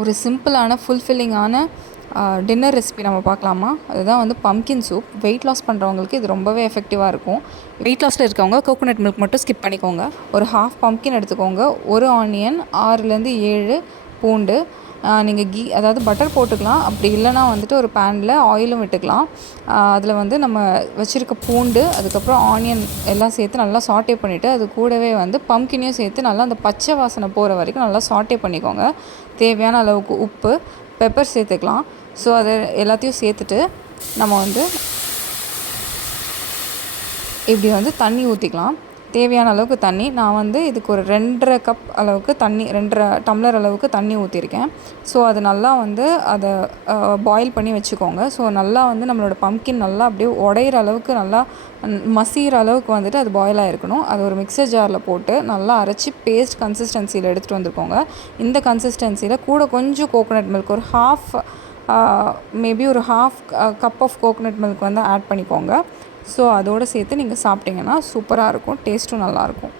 ஒரு சிம்பிளான ஃபுல்ஃபில்லிங்கான dinner recipe நம்ம பார்க்கலாமா? அதுதான் வந்து பம்கின் சூப். வெயிட் லாஸ் பண்ணுறவங்களுக்கு இது ரொம்பவே எஃபெக்டிவாக இருக்கும். வெயிட் லாஸில் இருக்கவங்க கோகோனட் மில்க் மட்டும் ஸ்கிப் பண்ணிக்கோங்க. ஒரு ஹாஃப் பம்கின் எடுத்துக்கோங்க. ஒரு ஆனியன், 6லேருந்து 7 பூண்டு, நீங்கள் அதாவது பட்டர் போட்டுக்கலாம். அப்படி இல்லைனா வந்துட்டு ஒரு பேனில் ஆயிலும் விட்டுக்கலாம். அதில் வந்து நம்ம வச்சுருக்க பூண்டு, அதுக்கப்புறம் ஆனியன் எல்லாம் சேர்த்து நல்லா சாட்டே பண்ணிவிட்டு, அது கூடவே வந்து பம்கினையும் சேர்த்து நல்லா அந்த பச்சை வாசனை போகிற வரைக்கும் நல்லா சாட்டே பண்ணிக்கோங்க. தேவையான அளவுக்கு உப்பு, பெப்பர் சேர்த்துக்கலாம். ஸோ அதை எல்லாத்தையும் சேர்த்துட்டு நம்ம வந்து இப்படி வந்து தண்ணி ஊற்றிக்கலாம். தேவையான அளவுக்கு தண்ணி. நான் வந்து இதுக்கு ஒரு 2.5 கப் அளவுக்கு தண்ணி, 2.5 டம்ளர் அளவுக்கு தண்ணி ஊற்றிருக்கேன். ஸோ அது நல்லா வந்து அதை பாயில் பண்ணி வச்சுக்கோங்க. ஸோ நல்லா வந்து நம்மளோட பம்கின் நல்லா அப்படியே உடையிற அளவுக்கு, நல்லா மசிகிற அளவுக்கு வந்துட்டு அது பாயில் ஆகிருக்கணும். அது ஒரு மிக்சர் ஜாரில் போட்டு நல்லா அரைச்சி பேஸ்ட் கன்சிஸ்டன்சியில் எடுத்துகிட்டு வந்துருக்கோங்க. இந்த கன்சிஸ்டன்சியில் கூட கொஞ்சம் கோகோனட் மில்க், ஒரு மேபி ஒரு half cup of coconut milk வந்து ஆட் பண்ணிக்கோங்க. ஸோ அதோடு சேர்த்து நீங்கள் சாப்பிட்டிங்கன்னா சூப்பராக இருக்கும். டேஸ்ட்டும் நல்லாயிருக்கும்.